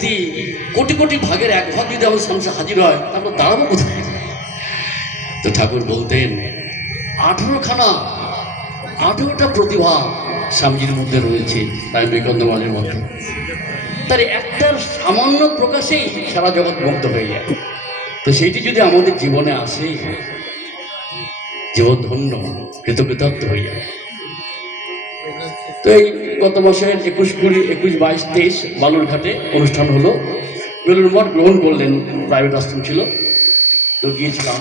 শক্তি কোটি কোটি ভাগের এক ভাগ যদি আমার সংসার হাজির হয়, তারপর দাঁড়াবো কোথায়? তো ঠাকুর বলতেন, আঠেরোখানা, আঠেরোটা প্রতিভা স্বামীজির মধ্যে রয়েছে, তাই বিবেকানন্দ মাঝের মধ্যে তার একটার সামান্য প্রকাশেই সারা জগৎ মুক্ত হয়ে যায়। তো সেইটি যদি আমাদের জীবনে আসে জীবন ধন্য কৃতকৃতার্থ হয়ে যায়। তো এই গত মাসের একুশ কুড়ি, একুশ বাইশ, তেইশ বালুরঘাটে অনুষ্ঠান হলো। বেলুর মঠ গ্রহণ করলেন প্রাইভেট আশ্রম ছিল, তো গিয়েছিলাম।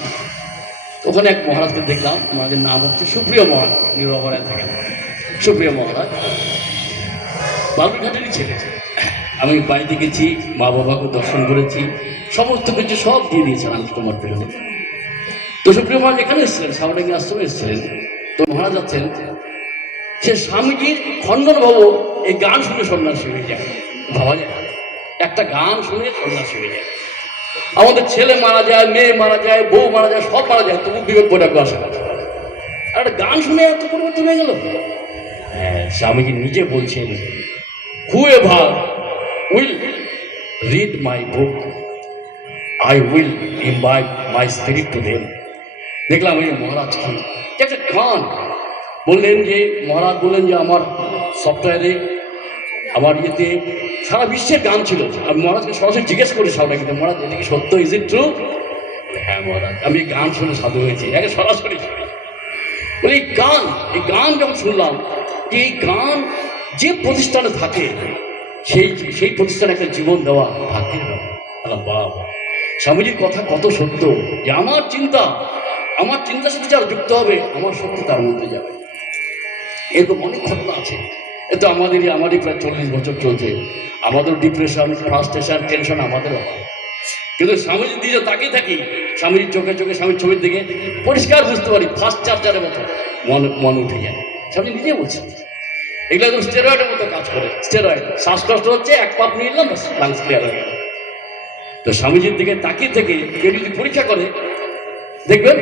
ওখানে এক মহারাজকে দেখলাম মহারাজের নাম হচ্ছে সুপ্রিয় মহারাজ নিরবরায় থাকেন। সুপ্রিয় মহারাজ, বালুরঘাটেরই ছেলে। আমি বাড়িতে গেছি মা বাবাকে দর্শন করেছি, সমস্ত কিছু সব দিয়ে দিয়েছেন আনন্দ কুমার পেলে তো সুপ্রিয় মহারাজ এখানে এসেছিলেন সাবরাঙ্গি আশ্রমে এসেছিলেন। তো মহারাজ আছেন সে স্বামীজির খণ্ডন ভাবো, এই গান শুনে সন্ন্যাসী হয়ে যায়। ভাবা যায় একটা গান শুনে সন্ন্যাসী হয়ে যায়। আমাদের ছেলে মারা যায়, মেয়ে মারা যায়, বউ মারা যায়, সব মারা যায়, তবু বিবেক বৈরাগ্য আসে আর একটা গান শুনে এত পরিবর্তন হয়ে গেল। হ্যাঁ স্বামীজি নিজে বলছেন, who ever will read my book, I will imbibe my spirit to them. দেখলাম মহারাজ কি একটা গান বললেন যে, মহারাজ বললেন যে, আমার সফটওয়্যারে, আমার ইয়েতে সারা বিশ্বের গান ছিল। আমি মহারাজকে সরাসরি জিজ্ঞেস করি সবাই কিন্তু, মহারাজ, এটা কি সত্য? ইজ ইট ট্রু হ্যাঁ মহারাজ, আমি গান শুনে সাধু হয়েছি। একে সরাসরি বলে, এই গান এই গান যখন শুনলাম যে এই গান যে প্রতিষ্ঠানে থাকে, সেই সেই প্রতিষ্ঠানে একটা জীবন দেওয়া ভাগ্যের আল্লাহ বাবা স্বামীজির কথা কত সত্য যে, আমার চিন্তা, আমার চিন্তার সাথে যারা যুক্ত হবে, আমার শক্তি তার মধ্যে যাবে। এরকম অনেক ঘটনা আছে। তো আমাদেরই, আমারই প্রায় চল্লিশ বছর চলছে। আমাদের ডিপ্রেশন ফ্রাস্ট্রেশন টেনশন আমাদেরও হয় কিন্তু স্বামীজির দিকে তাকিয়ে থাকি, স্বামীজির চোখে চোখে, স্বামীর ছবির দিকে পরিষ্কার বুঝতে পারি ফার্স্ট চার্জারের মতো মন মন উঠে যায়। স্বামী নিজে বলছে এগুলো একদম স্টেরয়েডের মতো কাজ করে স্টেরয়েড শ্বাসকষ্ট হচ্ছে, এক পাপ নিয়ে এলাম লাংস ক্লিয়ার হয়ে গেল। তো স্বামীজির দিকে তাকিয়ে থেকে কেউ যদি পরীক্ষা করে, দেখবেন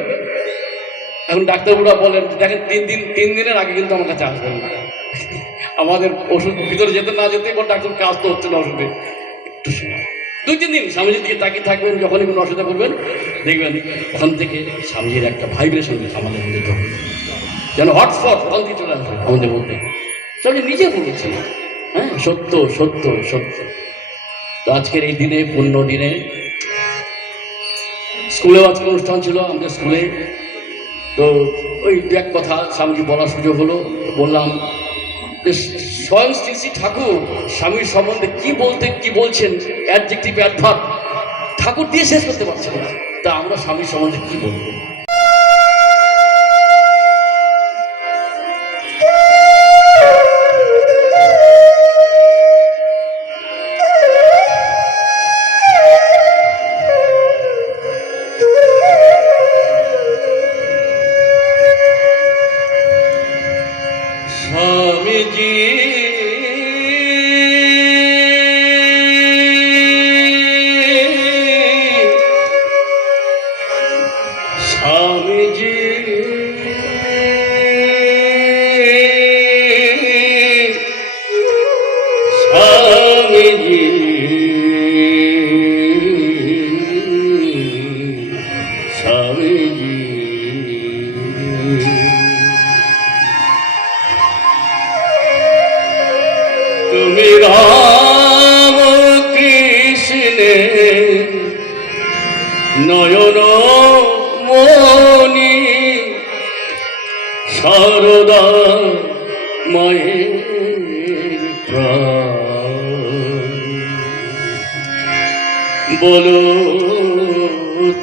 এখন ডাক্তারবাবুরা বলেন, দেখেন, তিন দিন, তিন দিনের আগে কিন্তু আমার কাছে আসবেন না। আমাদের ওষুধ ভিতরে যেতে না যেতে এবার ডাক্তার কাজ তো হচ্ছে না ওষুধে। একটু সময়। দুই, তিন দিন স্বামীজির দিকে তাকিয়ে থাকবেন, যখনই কোনো অসুবিধা করবেন, দেখবেন ওখান থেকে স্বামীজির একটা ভাইব্রেশন আমাদের মধ্যে ঢুকবে যেন হটস্পট ওখান থেকে চলে আসবে আমাদের মধ্যে। স্বামী নিজে বলেছেন হ্যাঁ সত্য সত্য সত্য। তো আজকের এই দিনে, পূর্ণ দিনে, স্কুলেও আজকে অনুষ্ঠান ছিল, আমাদের স্কুলে। তো ওই দু এক কথা স্বামীজি বলার সুযোগ হলো, বললাম স্বয়ং শ্রী শ্রী ঠাকুর, স্বামীর সম্বন্ধে কি বলতে, কি বলছেন অ্যাডজেক্টিভ অ্যাডভার্ব ঠাকুর দিয়ে শেষ করতে পারছেন না। তা আমরা স্বামীর সম্বন্ধে কি বলব? স্বামীজি স্বামীজি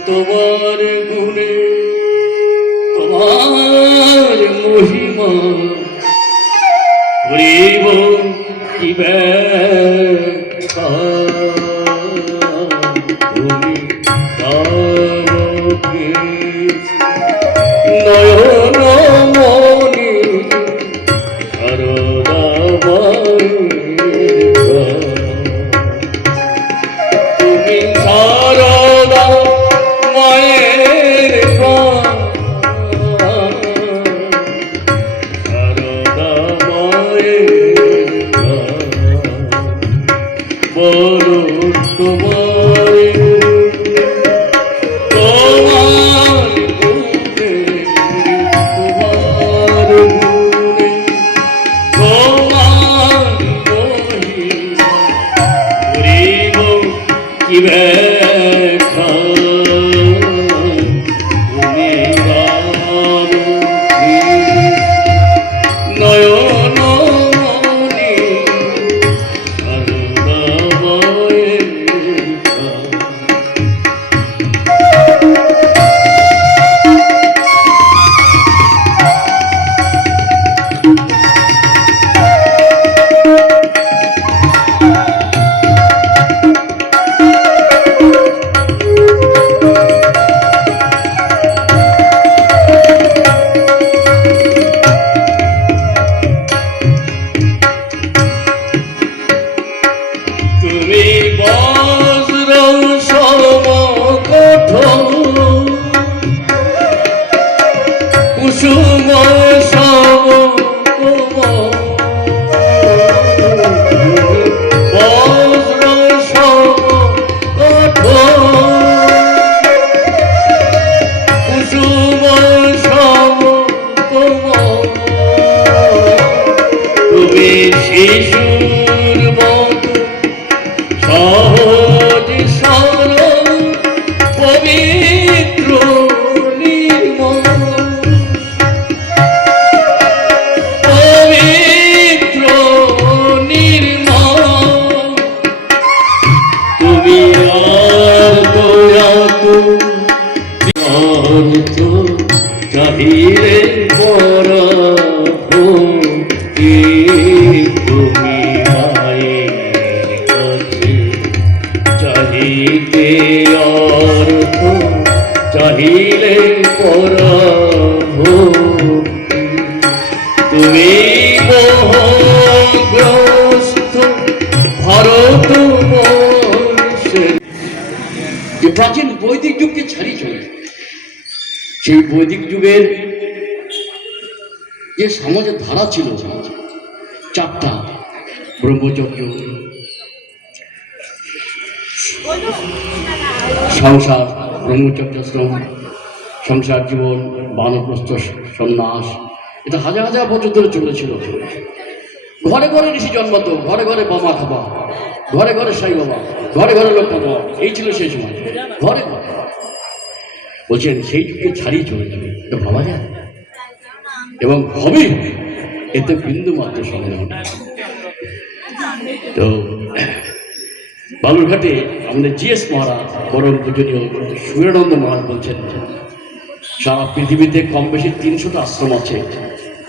তোমার গুণে ছাড়িয়ে চলে সেই বৈদিক যুগের যে সমাজের ধারা ছিল, চারটা ব্রহ্মচর্য, সংসার, ব্রহ্মচর্যাশ্রম, সংসার জীবন, বানপ্রস্থ সন্ন্যাস, এটা হাজার হাজার বছর ধরে চলেছিল। ঘরে ঘরে ঋষি জন্মাতো, ঘরে ঘরে বাবা খাবা, ঘরে ঘরে সাই বাবা, ঘরে ঘরে লোক বাবা এই ছিল সেই সময়। ঘরে ঘরে। বলছেন সেই যুগকে ছাড়িয়ে চলে যাবে। এটা ভাবা যায়? এবং হবে? এতে বিন্দু মাত্র সন্দেহ তো, বালুরঘাটে আমাদের জিএস মহারাজ পরম পূজনীয় সূর্যানন্দ মহারাজ বলছেন, সারা পৃথিবীতে কম বেশি তিনশোটা আশ্রম আছে।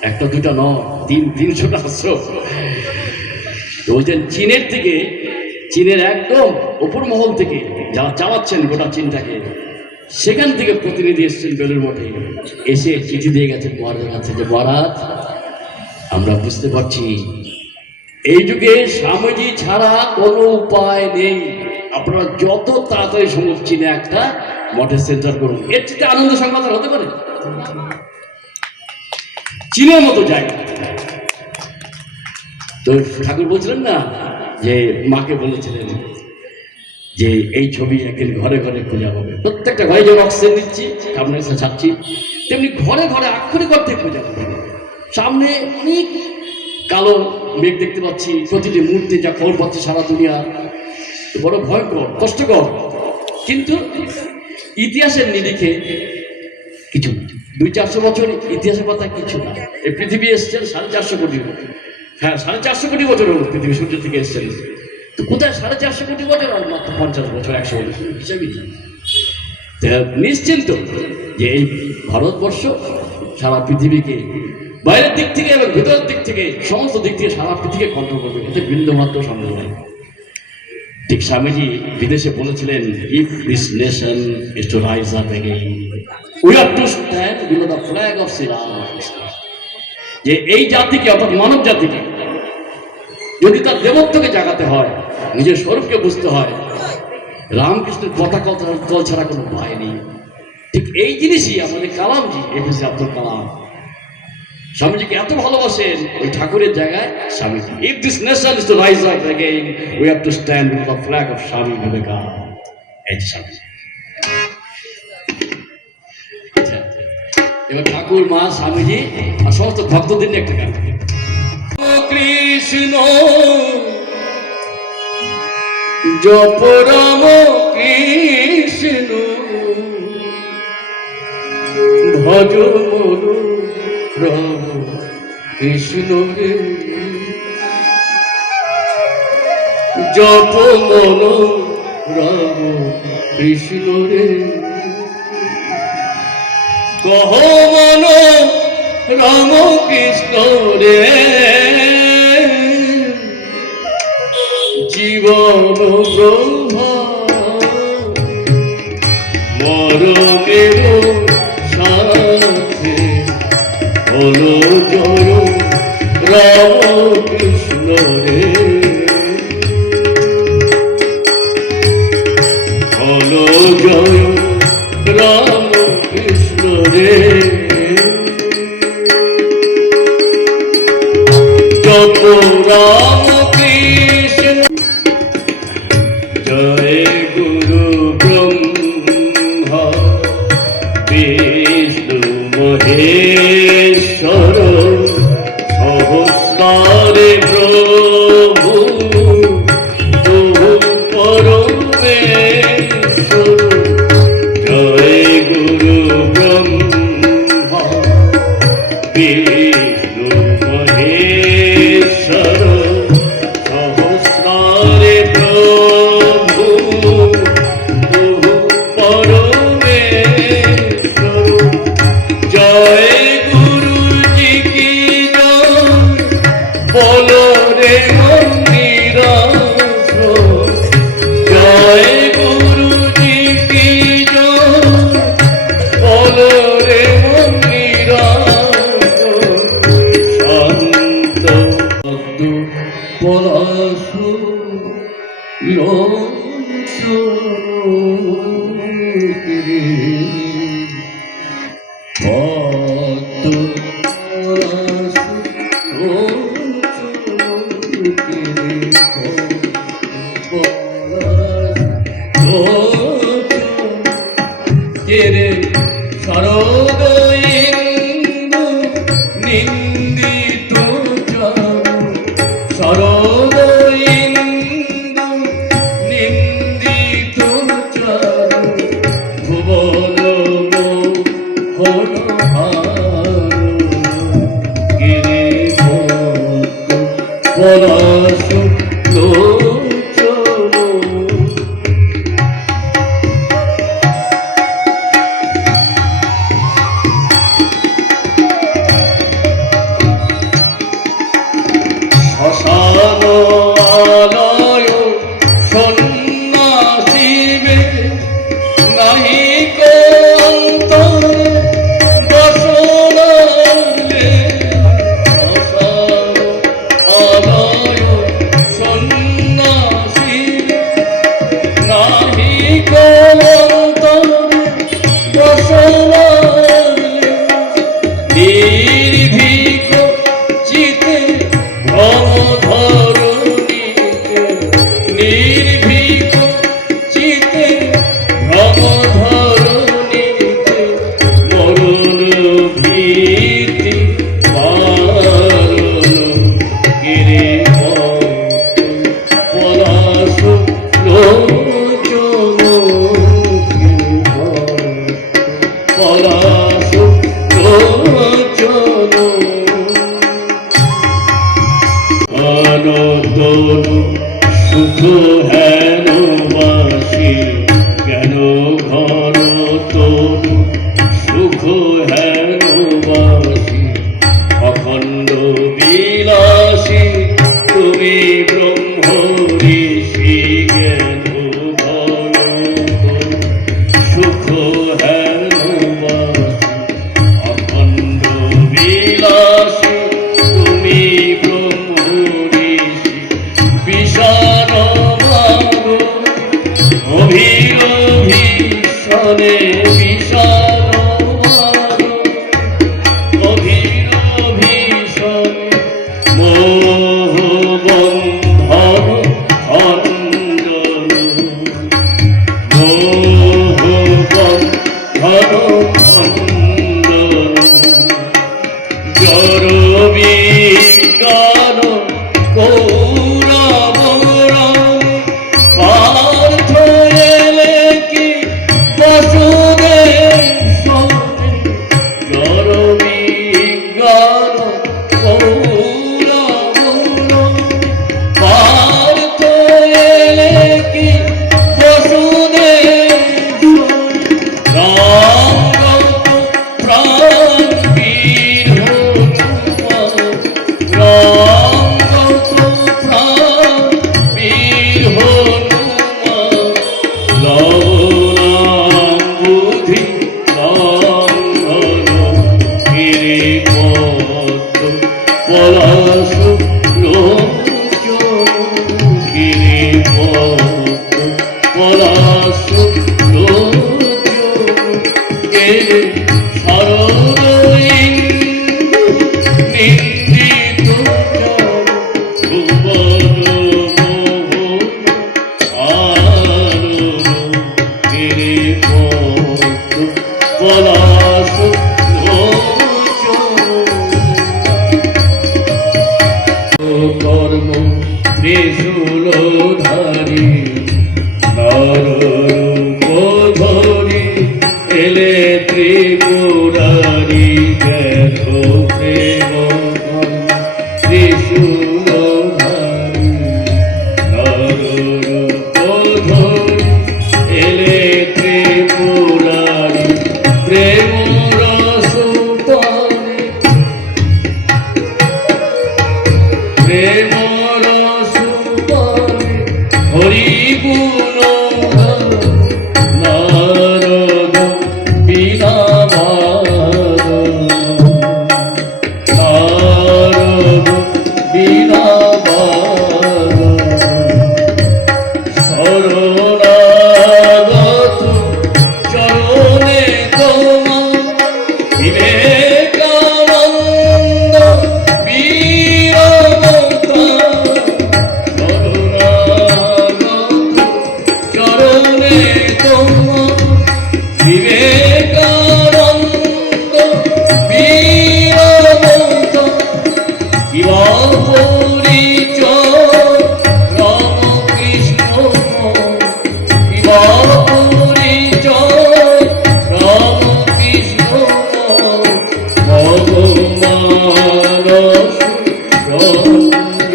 একটা দুটা নয়, তিন, তিনশোটা আশ্রম। তো বলছেন, চীনের থেকে, চীনের একদম উপর মহল থেকে যারা চালাচ্ছেন গোটা চীনটাকে সেখান থেকে প্রতিনিধি এসছেন বেলুর মঠে। এসে চিঠি দিয়ে গেছেন মহারাজের কাছে যে, মহারাজ, আমরা বুঝতে পারছি, এই যুগে স্বামীজি ছাড়া কোনো উপায় নেই। আপনারা যত তাড়াতাড়ি সম্ভব চিনে একটা মঠের সেন্টার করুন। এর চেয়ে আনন্দ সংবাদ হতে পারে। চীনের মতো জায়গা। তো ঠাকুর বলছিলেন না যে, মাকে বলেছিলেন যে এই ছবি একদিন ঘরে ঘরে খোঁজা হবে। প্রত্যেকটা ঘরে যেমন অক্সিজেন নিচ্ছি, সামনে এসে ছাড়ছি, তেমনি ঘরে ঘরে আক্ষরিক অর্থে খোঁজা হবে। সামনে অনেক কালো মেঘ দেখতে পাচ্ছি, প্রতিটি মুহূর্তে যা খবর পাচ্ছি সারা দুনিয়া। বড় ভয়ঙ্কর, কষ্টকর। কিন্তু ইতিহাসের নিরিখে কিছু দুই চারশো বছর ইতিহাসের কথা কিছু না। এই পৃথিবী এসছেন সাড়ে চারশো কোটি। হ্যাঁ সাড়ে চারশো কোটি বছর হলো পৃথিবী সূর্য থেকে এসছেন। তো কোথায় সাড়ে চারশো কোটি বছর আর মাত্র পঞ্চাশ বছর, একশো বছর? হিসাবই নিশ্চিন্ত যে এই ভারতবর্ষ সারা পৃথিবীকে বাইরের দিক থেকে এবং ভেতরের দিক থেকে, সমস্ত দিক থেকে সারা পৃথিবীকে কন্ট্রোল করবে। এতে বিন্দুমাত্র সন্দেহ নেই। ঠিক স্বামীজি বিদেশে বলেছিলেন if this nation is to rise up again we are to stand below the flag of যে এই জাতিকে অর্থাৎ মানব জাতিকে, যদি তার দেবত্বকে জাগাতে হয় নিজের স্বরূপকে বুঝতে হয়। রামকৃষ্ণের কথা কথা তল ছাড়া কোনো উপায় নেই। ঠিক এই জিনিসই আমাদের কালামজি এপিসে আব্দুল কালাম। স্বামীজিকে এত ভালোবাসেন, ওই ঠাকুরের জায়গায় Swamiji. If this nation is to rise up again we have to stand with the flag of Swami Vivekananda এই যে স্বামীজি। এবার ঠাকুর, মা, স্বামীজি, আর সমস্ত ভক্তদের নিয়ে একটা গান। কৃষ্ণ জপ রাম কৃষ্ণ। ভজ মন রাম রে জপ মন রাম কৃষ্ণ রে কহ মন রাম কৃষ্ণ রে। জীবন ব্রহ্মা। মরণের সাথে হলো পলাশু কেরে পলাশ লোচন है Oh.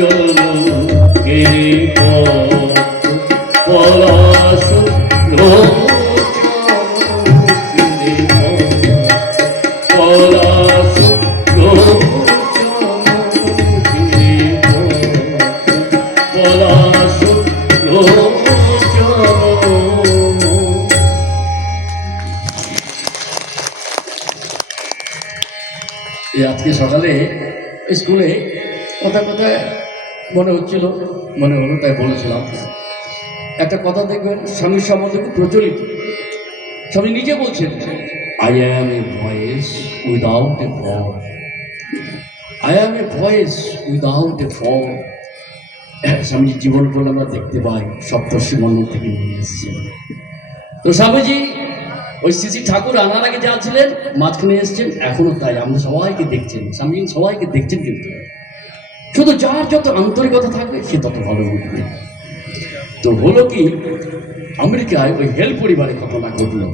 রঞ্জন কে পলাশ পলাশ পলাশ এই আজকে সকালে স্কুলে কথা কথা মনে হচ্ছিল, মনে হলো, তাই বলেছিলাম। একটা কথা দেখবেন স্বামীর সম্বন্ধে খুব প্রচলিত। স্বামী নিজে বলছেন I am a voice without a fall I am a voice without a form স্বামীজির জীবন বলে আমরা দেখতে পাই, সপ্তর্ষি মন্দির থেকে নিয়ে এসেছেন তো স্বামীজি ওই শ্রী ঠাকুর আনার আগে যা ছিলেন, মাঝখানে এসছেন, এখনও তাই। আমরা সবাইকে দেখছেন। স্বামীজি সবাইকে দেখছেন কিন্তু। শুধু যার যত আন্তরিকতা থাকবে, সে তত ভালো বুঝবে তো হলো কি, আমেরিকায় ওই হেল পরিবারে ঘটনা ঘটলো।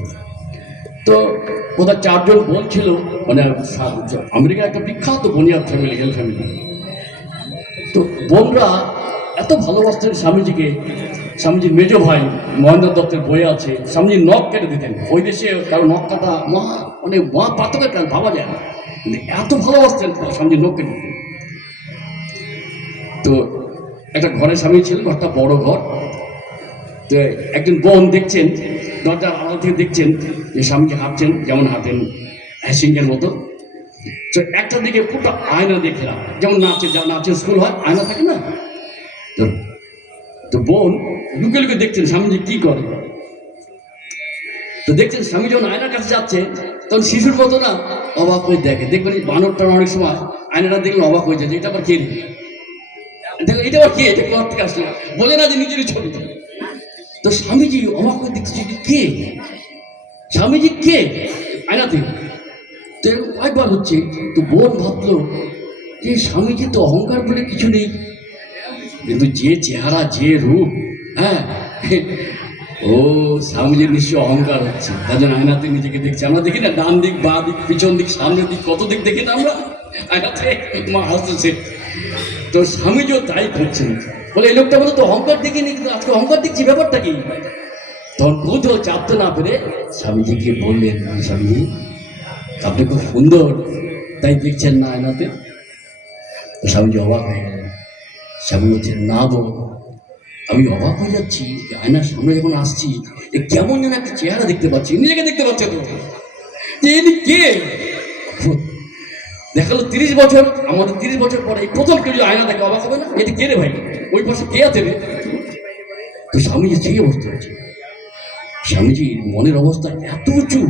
তো ওদের চারজন বোন ছিল মানে আমেরিকার একটা বিখ্যাত বনিয়ার ফ্যামিলি হেল ফ্যামিলি তো বোনরা এত ভালোবাসতেন স্বামীজিকে, স্বামীজির মেজ ভাই মহেন্দ্র দত্তের বই আছে স্বামীজি নখ কেটে দিতেন। ওই দেশে কারও নখ কাটা মা মানে মা পাতকের কাজ ভাবা যায় না। এত ভালোবাসতেন স্বামীজি নখ কেটে দিতেন। তো একটা ঘরে স্বামী ছিল ঘরটা বড় ঘর। তো একজন বোন দেখছেন, দরজার আড়াল থেকে দেখছেন যে স্বামীকে হাঁটছেন, যেমন হাঁটেন হ্যাসিংয়ের মতো। তো একটা দিকে পুরো আয়না দেখলাম, যেমন নাচে যা নাচের স্কুল হয়, আয়না থাকে না? তো তো বোন লুকে লুকে দেখছেন স্বামীজি কি করে? তো দেখছেন স্বামী যখন আয়নার কাছে যাচ্ছে, তখন শিশুর মতো না অবাক হয়ে দেখে। দেখবেন বানরটা অনেক সময় আয়নাটা দেখলে অবাক হয়ে যায় এটা আবার কে দেখো, এটা আবার কে? এটা কোথা থেকে আসলো? বলে না যে নিজেরই ছবি। তো স্বামীজি অবাক হয়ে দেখছে কে? স্বামীজি কে? আয়নাতে। তো এরকম কয়েকবার হচ্ছে, তো বোন ভাবলো যে স্বামীজি তো অহংকার বলে কিছু নেই। কিন্তু যে চেহারা, যে রূপ হ্যাঁ? ও, স্বামীজির নিশ্চয় অহংকার হচ্ছে। তার জন্য আয়নাতে নিজেকে দেখছি। আমরা দেখি না, ডান দিক, বা দিক, পিছন দিক, সামনের দিক, কত দিক দেখি না আমরা? আয়নাতে মা হাসতেছে। তো স্বামীজিও তাই করছেন বলে, এই লোকটা বলে তো, অহংকার দেখিনি কিন্তু আজকে অহংকার দেখছি, ব্যাপারটা কি? তখন চাপতে না পেরে স্বামীজিকে বললেন স্বামীজি, আপনি খুব সুন্দর, তাই দেখছেন না আয়নাতে? তো স্বামীজি অবাক হয়ে গেলেন। স্বামী বলছেন, না গো, আমি অবাক হয়ে যাচ্ছি, যে আয়নার সামনে যখন আসছি কেমন যেন একটা চেহারা দেখতে পাচ্ছি, নিজেকে দেখতে পাচ্ছে তো? কে? দেখাল তিরিশ বছর, আমাদের তিরিশ বছর পরে এই প্রথম কেউ আয়না দেখে অবাক হবে না, এটি কে রে ভাই? ওই পাশে কে রে? তো স্বামীজি সেই অবস্থা হয়েছে। স্বামীজির মনের অবস্থা এত উঁচু,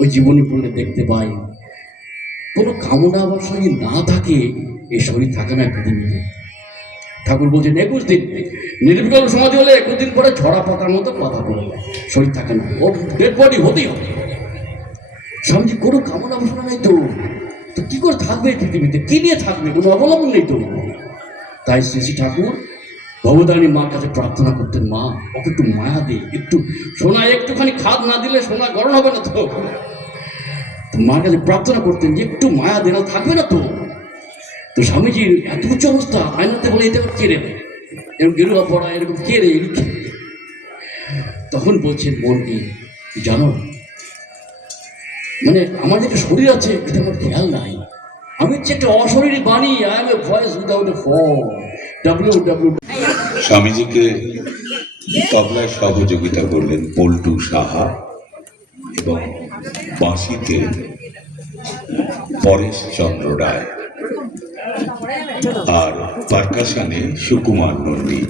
ওই জীবনী পড়লে দেখতে পাই, কোনো কামনা বাসনা যদি না থাকে এই শরীর থাকে না পৃথিবীতে। ঠাকুর বলছেন, একুশ দিন নির্বিকল্প সমাধি হলে একুশ দিন পরে ঝরা পাতার মতো পাতা পড়ে যায়, শরীর থাকে না ও ডেড বডি হতেই হবে। স্বামীজি কোনো কামনা বাসনা নাই তো। তো কি করে থাকবে এই পৃথিবীতে? কি নিয়ে থাকবে? কোনো অবলম্বন নেই তো। তাই শ্রী ঠাকুর ভবদানী মার কাছে প্রার্থনা করতেন, মা, ওকে একটু মায়া দে, একটু সোনা, একটুখানি খাদ না দিলে সোনা গরম হবে না তো। মার কাছে প্রার্থনা করতেন যে, একটু মায়া দেনা থাকবে না তো। তো স্বামীজির এত উচ্চ অবস্থা আয়নাতে বলে এটা কে রে? এরকম গেরুয়া পড়া, এরকম কে রে? তখন বলছেন বোন কি জানো মানে আমার যে একটা শরীর আছে এটা আমার খেয়াল নাই। আমি হচ্ছে একটা অশরীরী বাণী I am a voice without a form W W স্বামীজিকে তবলায় সহযোগিতা করলেন পল্টু সাহা এবং বাঁশিতে পরেশ চন্দ্র রায়। আর পারকাশানে সুকুমার নন্দী।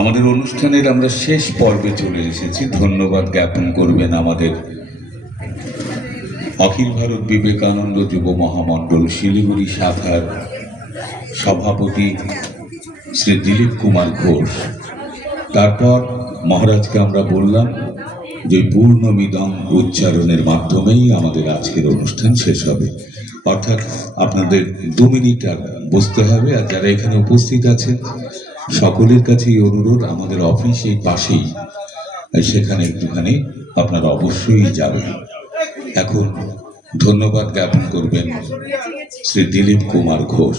আমাদের অনুষ্ঠানের আমরা শেষ পর্বে চলে এসেছি। ধন্যবাদ জ্ঞাপন করবেন আমাদের অখিল ভারত বিবেকানন্দ যুব মহামণ্ডল শিলিগুড়ি শাখার সভাপতি শ্রী দিলীপ কুমার ঘোষ। তারপর মহারাজকে আমরা বললাম যে পূর্ণমিদং উচ্চারণের মাধ্যমেই আমাদের আজকের অনুষ্ঠান শেষ হবে। অর্থাৎ আপনাদের দু মিনিট আর বসতে হবে, আর যারা এখানে উপস্থিত আছেন, সকলের কাছেই অনুরোধ, আমাদের অফিস এই পাশেই। সেখানে একটুখানি আপনারা অবশ্যই যাবেন। এখন ধন্যবাদ জ্ঞাপন করবেন শ্রী দিলীপ কুমার ঘোষ।